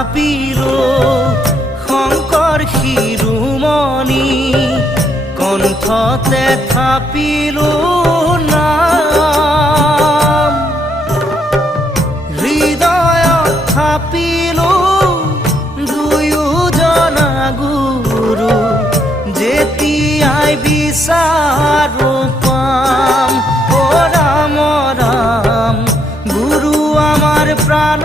থাপিলো শংকৰ শিৰোমণি কণ্ঠতে থাপিলো নাম হৃদয়ত থাপিলো দুয়োজনা গুৰু যেতিয়াই বিচাৰো পাম। ও ৰাম ৰাম গুৰু আমাৰ প্ৰাণ